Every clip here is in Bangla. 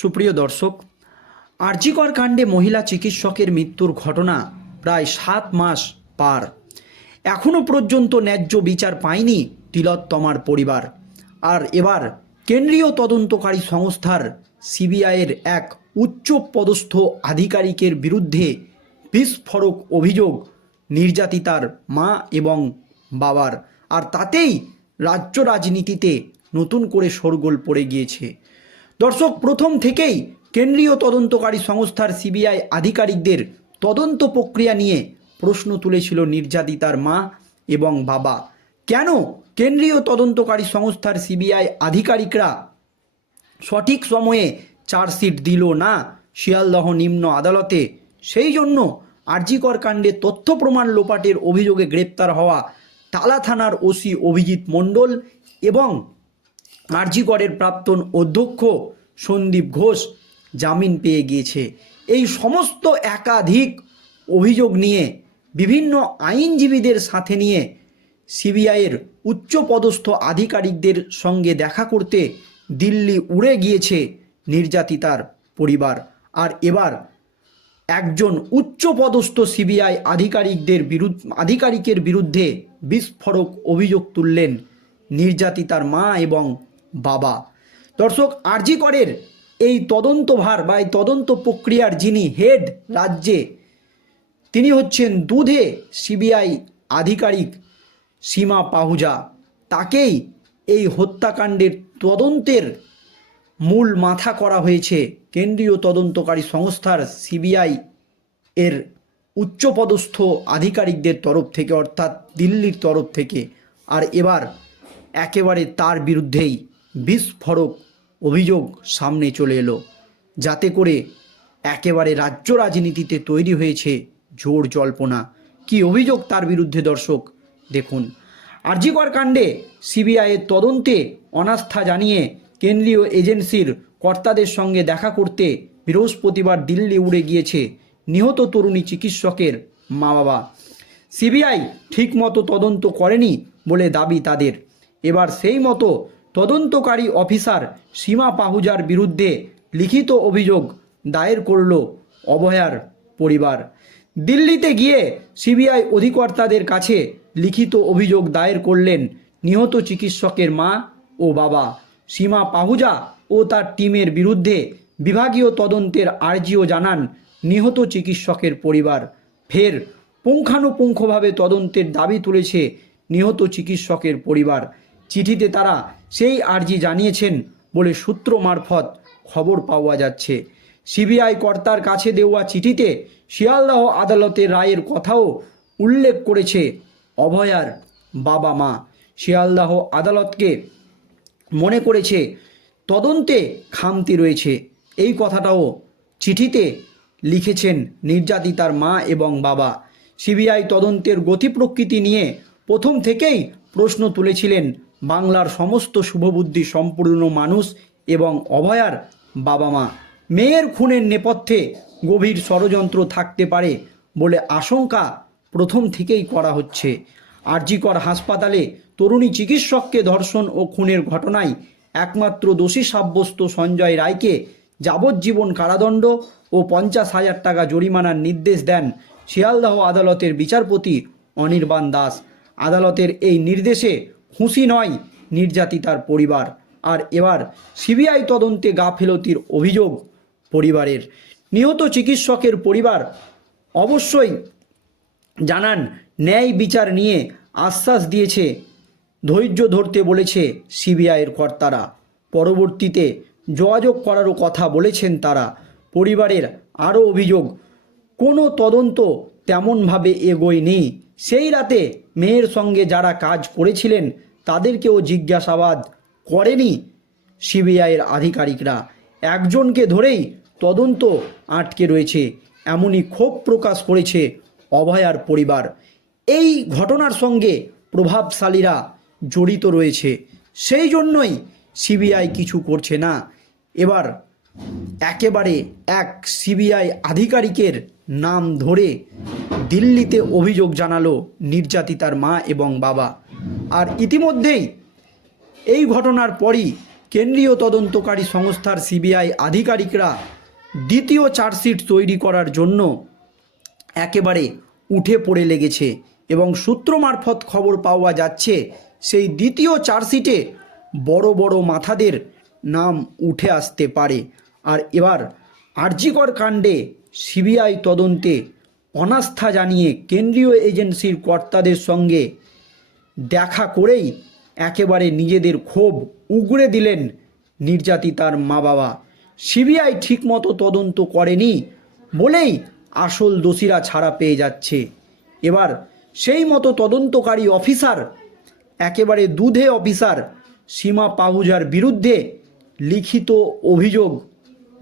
সুপ্রিয় দর্শক, আরজিকর কাণ্ডে মহিলা চিকিৎসকের মৃত্যুর ঘটনা প্রায় সাত মাস পার। এখনও পর্যন্ত ন্যায্য বিচার পায়নি তিলোত্তমার পরিবার। আর এবার কেন্দ্রীয় তদন্তকারী সংস্থার সিবিআইয়ের এক উচ্চ পদস্থ আধিকারিকের বিরুদ্ধে বিস্ফোরক অভিযোগ, নির্যাতিতার মা এবং বাবার। আর তাতেই রাজ্য রাজনীতিতে নতুন করে শোরগোল পড়ে গিয়েছে। দর্শক, প্রথম থেকেই কেন্দ্রীয় তদন্তকারী সংস্থার সিবিআই আধিকারিকদের তদন্ত প্রক্রিয়া নিয়ে প্রশ্ন তুলেছিল নির্যাতিতার মা এবং বাবা। কেন কেন্দ্রীয় তদন্তকারী সংস্থার সিবিআই আধিকারিকরা সঠিক সময়ে চার্জশিট দিল না শিয়ালদহ নিম্ন আদালতে? সেই জন্য আরজিকর কাণ্ডে তথ্য প্রমাণ লোপাটের অভিযোগে গ্রেপ্তার হওয়া টালা থানার ওসি অভিজিৎ মণ্ডল এবং আরজিকরের প্রাক্তন অধ্যক্ষ সন্দীপ ঘোষ জামিন পেয়ে গিয়েছে। এই সমস্ত একাধিক অভিযোগ নিয়ে বিভিন্ন আইনজীবীদের সাথে নিয়ে সিবিআইয়ের উচ্চপদস্থ আধিকারিকদের সঙ্গে দেখা করতে দিল্লি উড়ে গিয়েছে নির্যাতিতার পরিবার। আর এবার একজন উচ্চপদস্থ সিবিআই আধিকারিকদের বিরুদ্ধে, আধিকারিকের বিরুদ্ধে বিস্ফোরক অভিযোগ তুললেন নির্যাতিতার মা এবং বাবা। দর্শক, আরজি করের এই তদন্তভার বা এই তদন্ত প্রক্রিয়ার যিনি হেড রাজ্যে, তিনি হচ্ছেন দুধে সিবিআই আধিকারিক সীমা পাহুজা। তাকেই এই হত্যাকাণ্ডের তদন্তের মূল মাথা করা হয়েছে কেন্দ্রীয় তদন্তকারী সংস্থার সিবিআই এর উচ্চপদস্থ আধিকারিকদের তরফ থেকে, অর্থাৎ দিল্লির তরফ থেকে। আর এবার একেবারে তার বিরুদ্ধেই বিস্ফোরক অভিযোগ সামনে চলে এলো, যাতে করে একেবারে রাজ্য রাজনীতিতে তৈরি হয়েছে জোর জল্পনা। কি অভিযোগ তার বিরুদ্ধে দর্শক? দেখুন। আরজিকর কাণ্ডে সিবিআইয়ের তদন্তে অনাস্থা জানিয়ে কেন্দ্রীয় এজেন্সির কর্তাদের সঙ্গে দেখা করতে বৃহস্পতিবার দিল্লি উড়ে গিয়েছে নিহত তরুণী চিকিৎসকের মা বাবা সিবিআই ঠিকমতো তদন্ত করেনি বলে দাবি তাদের। এবার সেই মতো তদন্তকারী অফিসার সীমা পাহুজার বিরুদ্ধে লিখিত অভিযোগ দায়ের করল অভয়ার পরিবার। দিল্লিতে গিয়ে সিবিআই অধিকর্তাদের কাছে লিখিত অভিযোগ দায়ের করলেন নিহত চিকিৎসকের মা ও বাবা। সীমা পাহুজা ও তার টিমের বিরুদ্ধে বিভাগীয় তদন্তের আর্জিও জানান নিহত চিকিৎসকের পরিবার। ফের পুঙ্খানুপুঙ্খভাবে তদন্তের দাবি তুলেছে নিহত চিকিৎসকের পরিবার। চিঠিতে তারা সেই আর্জি জানিয়েছেন বলে সূত্র মারফত খবর পাওয়া যাচ্ছে। সিবিআই কর্তার কাছে দেওয়া চিঠিতে শিয়ালদাহ আদালতের রায়ের কথাও উল্লেখ করেছে অভয়ার বাবা মা। শিয়ালদাহ আদালতকে মনে করেছে তদন্তে খামতি রয়েছে। এই কথাটাও চিঠিতে লিখেছেন নির্যাতিতার মা এবং বাবা। সিবিআই তদন্তের গতি প্রকৃতি নিয়ে প্রথম থেকেই প্রশ্ন তুলেছিলেন বাংলার সমস্ত শুভবুদ্ধি সম্পূর্ণ মানুষ এবং অভয়ার বাবা মা। মেয়ের খুনের নেপথ্যে গভীর ষড়যন্ত্র থাকতে পারে বলে আশঙ্কা প্রথম থেকেই করা হচ্ছে। আরজিকর হাসপাতালে তরুণী চিকিৎসককে ধর্ষণ ও খুনের ঘটনায় একমাত্র দোষী সাব্যস্ত সঞ্জয় রায়কে যাবজ্জীবন কারাদণ্ড ও পঞ্চাশ হাজার টাকা জরিমানার নির্দেশ দেন শিয়ালদহ আদালতের বিচারপতি অনির্বাণ দাস। আদালতের এই নির্দেশে খুশি নয় নির্যাতিতার পরিবার। আর এবার সিবিআই তদন্তে গাফেলতির অভিযোগ পরিবারের। নিহত চিকিৎসকের পরিবার অবশ্যই জানান, ন্যায় বিচার নিয়ে আশ্বাস দিয়েছে, ধৈর্য ধরতে বলেছে সিবিআইয়ের কর্তারা। পরবর্তীতে যোগাযোগ করারও কথা বলেছেন তারা। পরিবারের আরও অভিযোগ, কোনো তদন্ত তেমনভাবে এগোয়নি। সেই রাতে মেয়ের সঙ্গে যারা কাজ করেছিলেন, তাদেরকেও জিজ্ঞাসাবাদ করেনি সিবিআইয়ের আধিকারিকরা। একজনকে ধরেই তদন্ত আটকে রয়েছে, এমনই ক্ষোভ প্রকাশ করেছে অভয়ার পরিবার। এই ঘটনার সঙ্গে প্রভাবশালীরা জড়িত রয়েছে। সেই জন্যই সিবিআই কিছু করছে না। এবার একেবারে এক সিবিআই আধিকারিকের নাম ধরে দিল্লিতে অভিযোগ জানালো নির্যাতিতার মা এবং বাবা। আর ইতিমধ্যেই এই ঘটনার পরই কেন্দ্রীয় তদন্তকারী সংস্থার সিবিআই আধিকারিকরা দ্বিতীয় চার্জশিট তৈরি করার জন্য একেবারে উঠে পড়ে লেগেছে এবং সূত্র মারফত খবর পাওয়া যাচ্ছে, সেই দ্বিতীয় চার্জশিটে বড় বড় মাথাদের নাম উঠে আসতে পারে। আর এবার আরজিকর কাণ্ডে সিবিআই তদন্তে অনাস্থা জানিয়ে কেন্দ্রীয় এজেন্সির কর্তাদের সঙ্গে দেখা করেই একেবারে নিজেদের ক্ষোভ উগড়ে দিলেন নির্যাতিতার মা বাবা সিবিআই ঠিকমতো তদন্ত করেনি বলেই আসল দোষীরা ছাড়া পেয়ে যাচ্ছে। এবার সেই মতো তদন্তকারী অফিসার, একেবারে দুধে অফিসার সীমা পাহুজার বিরুদ্ধে লিখিত অভিযোগ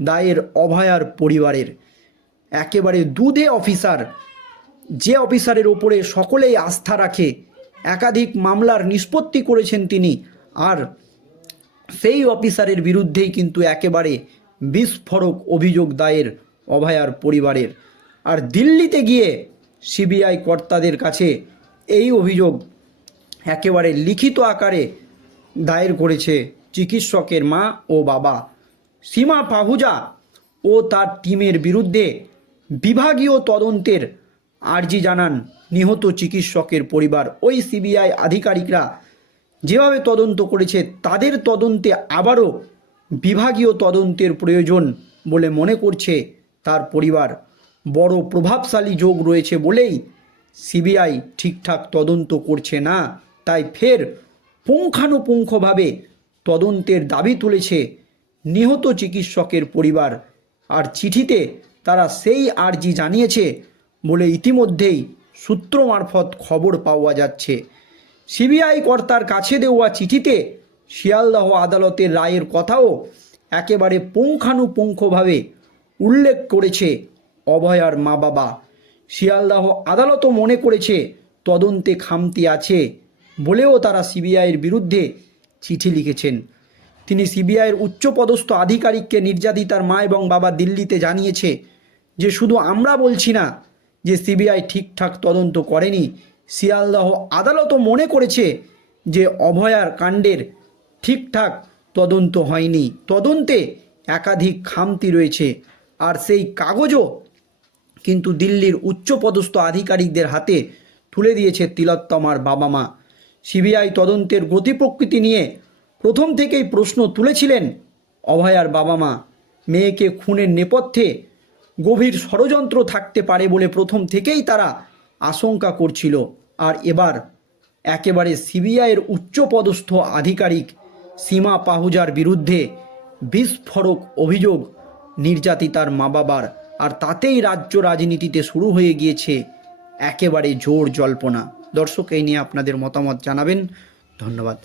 দায়ের অভয়ার পরিবারের। একেবারে দুধে অফিসার। যে অফিসারের ওপরে সকলেই আস্থা রাখে, একাধিক মামলার নিষ্পত্তি করেছেন তিনি। আর সেই অফিসারের বিরুদ্ধেই কিন্তু একেবারে বিস্ফোরক অভিযোগ দায়ের অভয়ার পরিবারের। আর দিল্লিতে গিয়ে সিবিআই কর্তাদের কাছে এই অভিযোগ একেবারে লিখিত আকারে দায়ের করেছে চিকিৎসকের মা ও বাবা। সীমা পাহুজা ও তার টিমের বিরুদ্ধে বিভাগীয় তদন্তের আর্জি জানান নিহত চিকিৎসকের পরিবার। ওই সিবিআই আধিকারিকরা যেভাবে তদন্ত করেছে, তাদের তদন্তে আবারও বিভাগীয় তদন্তের প্রয়োজন বলে মনে করছে তার পরিবার। বড় প্রভাবশালী যোগ রয়েছে বলেই সিবিআই ঠিকঠাক তদন্ত করছে না, তাই ফের পুঙ্খানুপুঙ্খভাবে তদন্তের দাবি তুলেছে নিহত চিকিৎসকের পরিবার। আর চিঠিতে তারা সেই আর্জি জানিয়েছে বলে ইতিমধ্যেই সূত্র মারফত খবর পাওয়া যাচ্ছে। সিবিআই কর্তার কাছে দেওয়া চিঠিতে শিয়ালদহ আদালতের রায়ের কথাও একেবারে পুঙ্খানুপুঙ্খভাবে উল্লেখ করেছে অভয়ার মা বাবা শিয়ালদাহ আদালতও মনে করেছে তদন্তে খামতি আছে বলেও তারা সিবিআইয়ের বিরুদ্ধে চিঠি লিখেছেন। তিনি সিবিআইয়ের উচ্চপদস্থ আধিকারিককে নির্যাতিতার মা এবং বাবা দিল্লিতে জানিয়েছে যে শুধু আমরা বলছি না, যে সিবিআই ঠিকঠাক তদন্ত করেনি। শিয়ালদহ আদালতও মনে করেছে যে অভয়ার কাণ্ডের ঠিকঠাক তদন্ত হয়নি। তদন্তে একাধিক খামতি রয়েছে আর সেই কাগজও কিন্তু দিল্লির উচ্চপদস্থ আধিকারিকদের হাতে তুলে দিয়েছে তিলোত্তমার বাবা মা। সিবিআই তদন্তের গতি প্রকৃতি নিয়ে প্রথম থেকেই প্রশ্ন তুলেছিলেন অভয়ার বাবা মা মেয়েকে খুনের নেপথ্যে গভীর ষড়যন্ত্র থাকতে পারে বলে প্রথম থেকেই তারা আশঙ্কা করছিল। আর এবার একেবারে সিবিআইয়ের উচ্চপদস্থ আধিকারিক সীমা পাহুজার বিরুদ্ধে বিস্ফোরক অভিযোগ নির্যাতিতার মা বাবার আর তাতেই রাজ্য রাজনীতিতে শুরু হয়ে গিয়েছে একেবারে জোর জল্পনা। দর্শক, এই নিয়ে আপনাদের মতামত জানাবেন। ধন্যবাদ।